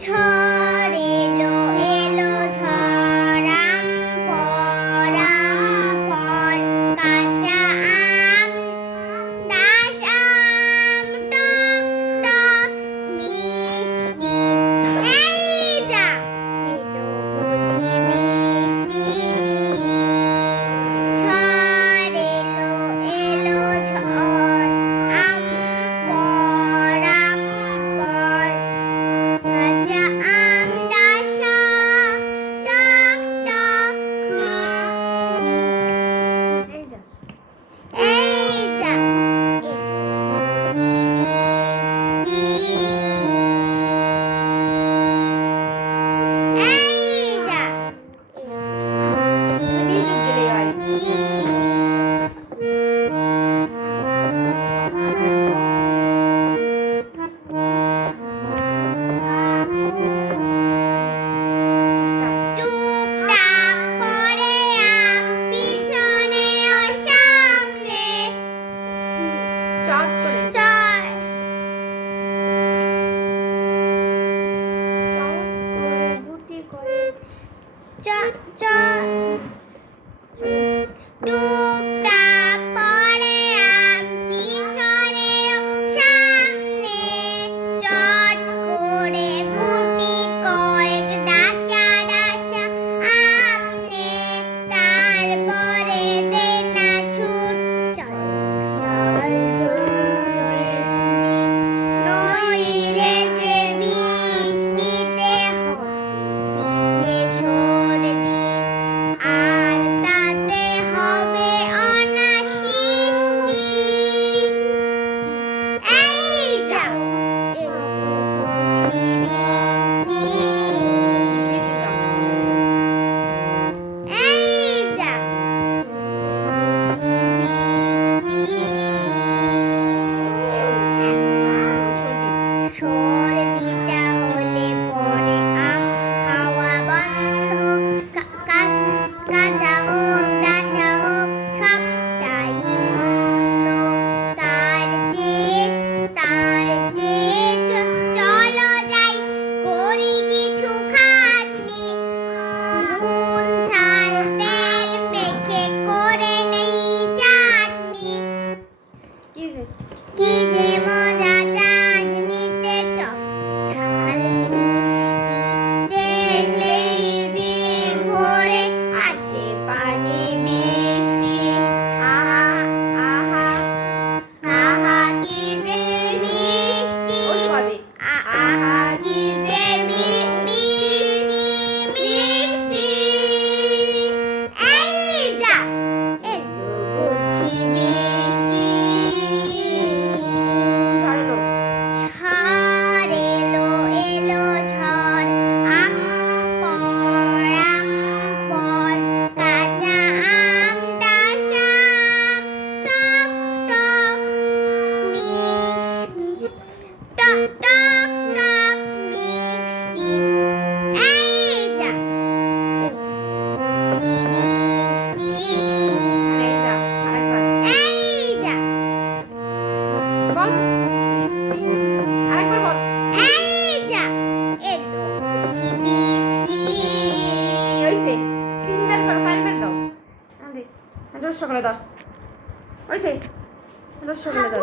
ঝড় এলো এলো ঝড় পর কাঁচা আম ডাস আম টক টক মিষ্টি এই যা এলো বুঝি বৃষ্টি ঝড় এলো এলো ঝড় পর কাঁচা আম ডাস আম টক টক মিষ্টি এই যা টুকটাক পরে আম পিছনে ও সামনে চট করে চট চট করে গুটি করে চট চট টুকটাক পরে আম পিছনে ও সামনে চট করে গুটি কয়েক ডাসা ডাসা আমনে তারপরে দে না ছুট চল চল চল নইলে যে বৃষ্টিতে পিঠে সর্দি আর তাতে হবে অনাসৃষ্টি এই যা এলো বুঝি বৃষ্টি এই যা সর্দিটা হলে পরে আম খাওয়া বন্ধ কাঁচা হোক ডাসা হোক সবটাই মন্দ তার চেয়ে চলো যাই করি কিছু খাটনি নুন ঝাল তেল মেখে করে নেই চাটনি কি যে কি যে মজা চাটনিতে টক ঝাল মিষ্টি দেখলেই জিভ ভরে আসে পানি বৃষ্টি আহা আহা আহা কি যে মিষ্টি ওই পাবে আহা কি যে মিষ্টি মিষ্টি এই যা এলো বুঝি বৃষ্টি ঝাড়লো ঝড় এলো এলো ঝড় আম পর কাঁচা আম ডাস আম টক টক মিষ্টি টক টক টক মিষ্টি এই যা মিষ্টি এই যা আরেকবার এই যা বল বৃষ্টি আরেকবার বল এই যা এলো বুঝি বৃষ্টি হইছে তিনবার চারবার দাও দে রস সকালে দাও হইছে রস সকালে দাও